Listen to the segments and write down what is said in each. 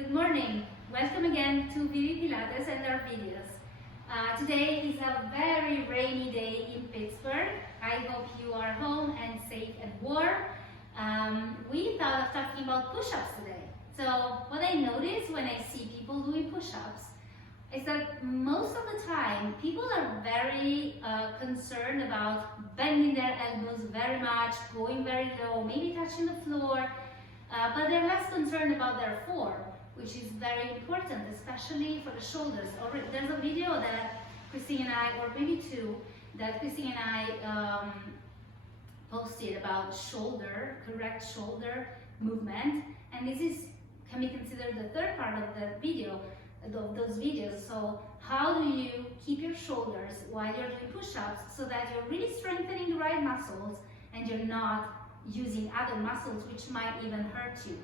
Good morning. Welcome again to Vivi Pilates and our videos. Today is a very rainy day in Pittsburgh. I hope you are home and safe and warm. We thought of talking about push-ups today. So what I notice when I see people doing push-ups is that most of the time people are very concerned about bending their elbows very much, going very low, maybe touching the floor, but they're less concerned about their form, which is very important, especially for the shoulders. There's a video that Christine and I, or maybe two, that Christine and I posted about correct shoulder movement, and this can be considered the third part of the video, of those videos. So how do you keep your shoulders while you're doing push-ups so that you're really strengthening the right muscles and you're not using other muscles which might even hurt you.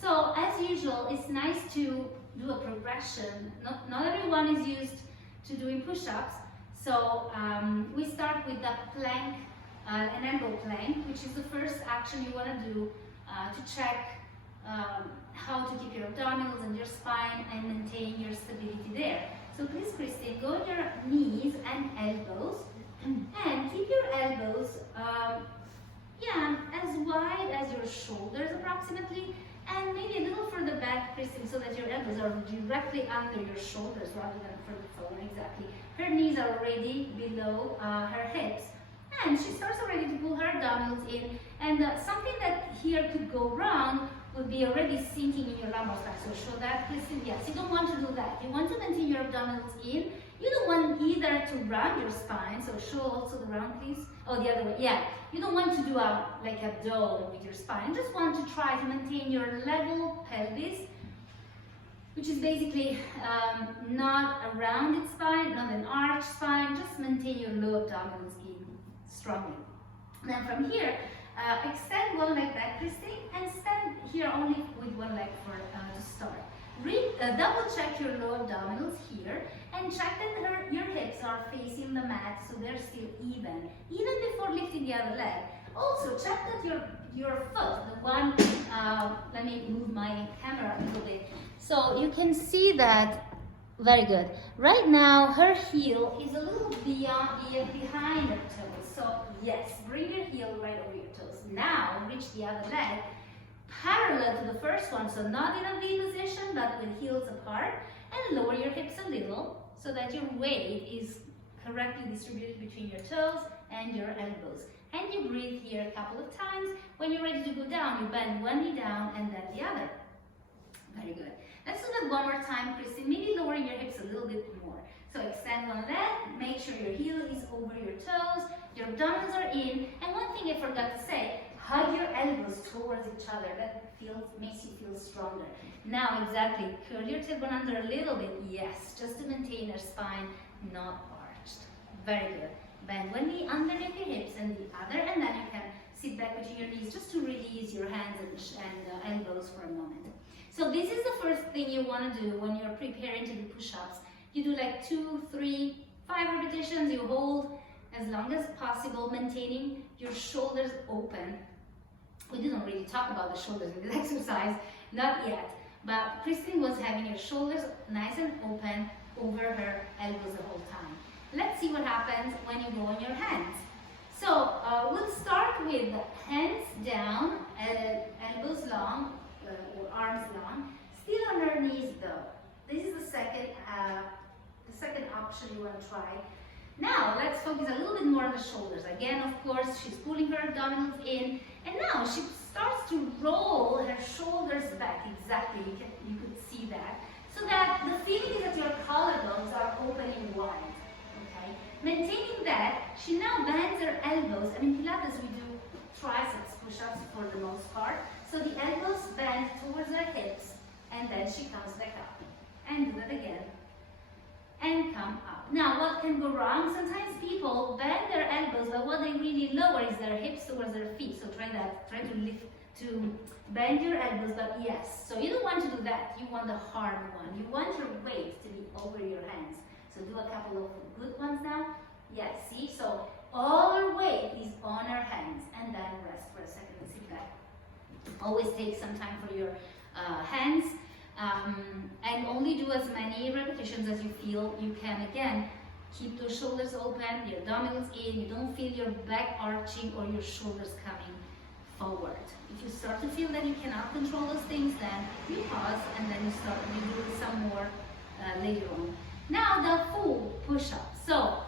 So as usual, it's nice to do a progression. Not everyone is used to doing push-ups, so we start with the plank, an elbow plank, which is the first action you want to do to check how to keep your abdominals and your spine and maintain your stability there. So please, Christine, go on your knees and elbows and keep your elbows as wide as your shoulders approximately, and maybe a little further back, Christine, so that your elbows are directly under your shoulders rather than further forward. Exactly. Her knees are already below her hips, and she starts already to pull her abdominals in. And something that here could go wrong would be already sinking in your lumbar spine. So show that, Christine. Yes, you don't want to do that. You want to maintain your abdominals in. You don't want either to round your spine. So show also the round, please. Oh, the other way. Yeah. You don't want to do like a dome with your spine. You just want to try to maintain your level pelvis, which is basically not a rounded spine, not an arched spine. Just maintain your low abdominals in strongly. Then from here, extend one leg back, Christine, and stand here only with one leg to start. Double check your low abdominals here and check that your hips are facing the mat so they're still even before lifting the other leg. Also check that your foot, the one, let me move my camera a little bit so you can see that. Very good. Right now her heel is a little behind her toes. So yes, bring your heel right over your toes. Now reach the other leg parallel to the first one, so not in a V position but with heels apart, and lower your hips a little so that your weight is correctly distributed between your toes and your elbows. And you breathe here a couple of times. When you're ready to go down, you bend one knee down and then the other. Very good. Let's do that one more time, Christine. Maybe lowering your hips a little bit more. So extend one leg, make sure your heel is over your toes, your abdominals are in, and one thing I forgot to say, hug your elbows towards each other. That makes you feel stronger. Now, exactly, curl your tailbone under a little bit. Yes, just to maintain your spine not arched. Very good. Bend one knee underneath your hips and the other, and then you can sit back between your knees just to release your hands and elbows for a moment. So this is the first thing you want to do when you're preparing to do push-ups. You do like 2, 3, 5 repetitions. You hold as long as possible, maintaining your shoulders open. We didn't really talk about the shoulders in this exercise, not yet. But Christine was having her shoulders nice and open over her elbows the whole time. Let's see what happens when you go on your hands. So we'll start with hands down, elbows long, or arms long, still on her knees though. This is the second option you want to try. Now let's focus a little bit more on the shoulders. Again, of course, she's pulling her abdominals in, and now she starts to roll her shoulders back. Exactly, you could see that. So that the feeling is that your collarbones are opening wide. Okay, maintaining that, she now bends her elbows. I mean, Pilates, we do triceps push-ups for the most part. So the elbows bend towards her hips, and then she comes back up. And do that again. And come up. Now, what can go wrong? Sometimes people bend their elbows, but what they really lower is their hips towards their feet. So try that. Try to bend your elbows, but yes. So you don't want to do that. You want the hard one. You want your weight to be over your hands. So do a couple of good ones now. Yes, see? So all our weight is on our hands, and then rest for a second and sit back. Always take some time for your hands. and only do as many repetitions as you feel you can. Again, keep those shoulders open, your abdominals in, you don't feel your back arching or your shoulders coming forward. If you start to feel that you cannot control those things, then you pause and then you do some more later on. Now the full push-up. So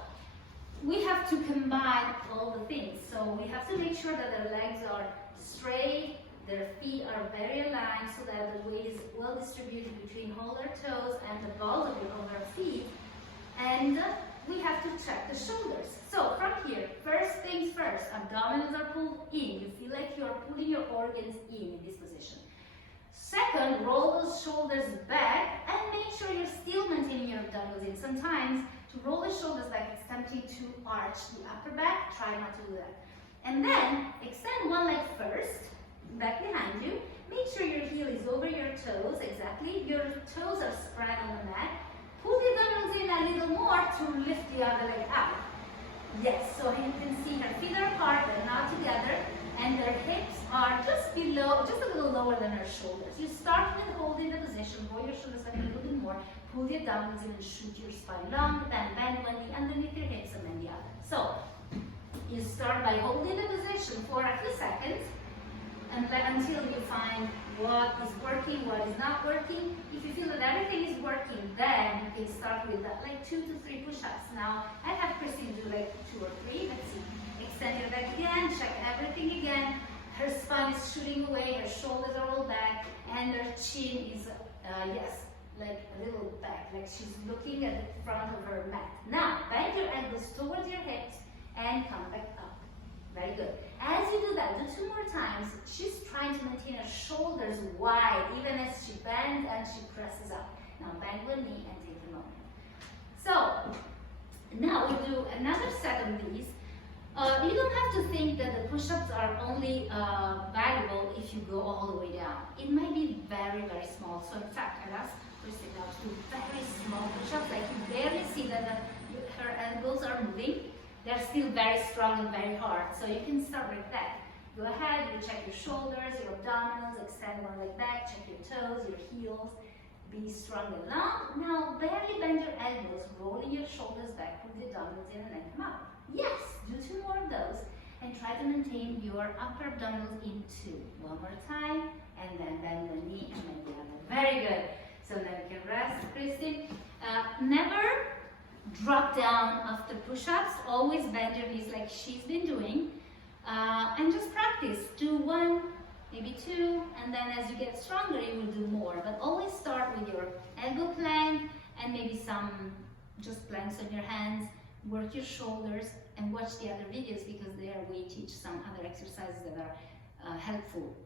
we have to combine all the things. So we have to make sure that their legs are straight, their feet are very aligned so that the weight is well distributed between all their toes and the balls of your feet. And we have to check the shoulders. So from here, first things first, abdominals are pulled in. You feel like you're pulling your organs in this position. Second, roll those shoulders back and make sure you're still maintaining your abdominals in. Sometimes to roll the shoulders back, it's tempting to arch the upper back. Try not to do that. And then extend one leg first, back behind you. Make sure your heel is over your toes, exactly. Your toes are spread on the mat. Pull the abdominals in a little more to lift the other leg out. Yes, so you can see her feet are apart, they're not together, and their hips are just below, just a little lower than her shoulders. You start with holding the position, roll your shoulders back a little bit more, pull the abdominals in and shoot your spine long, then bend one knee underneath your hips and then the other. So, you start by holding the position for a few seconds, and until you find what is working, what is not working. If you feel that everything is working, then you can start with like 2 to 3 push-ups. Now, I have Christine do like 2 or 3. Let's see. Extend your back again, check everything again. Her spine is shooting away, her shoulders are rolled back, and her chin is, yes, like a little back, like she's looking at the front of her mat. Now, bend your ankles towards your hips and come back up. Very good. As you do that, do 2 more times. She's trying to maintain her shoulders wide, even as she bends and she presses up. Now bend one knee and take a moment. So, now we do another set of these. You don't have to think that the push-ups are only valuable if you go all the way down. It might be very, very small. So in fact, I'd ask Christine now to do very small push-ups, like you barely see that her elbows are moving. They're still very strong and very hard. So you can start with that. Go ahead, you check your shoulders, your abdominals, extend one leg back, check your toes, your heels. Be strong and long. Now barely bend your elbows, rolling your shoulders back, put the abdominals in and then come out. Yes, do 2 more of those and try to maintain your upper abdominals in 2. One more time and then bend the knee and then the other. Very good. So now you can rest, Christine. Never drop down after push-ups. Always bend your knees like she's been doing. And just practice. Do 1, maybe 2, and then as you get stronger, you will do more. But always start with your elbow plank and maybe some just planks on your hands. Work your shoulders and watch the other videos because there we teach some other exercises that are helpful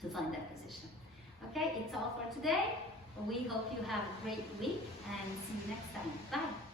to find that position. Okay, it's all for today. We hope you have a great week and see you next time. Bye.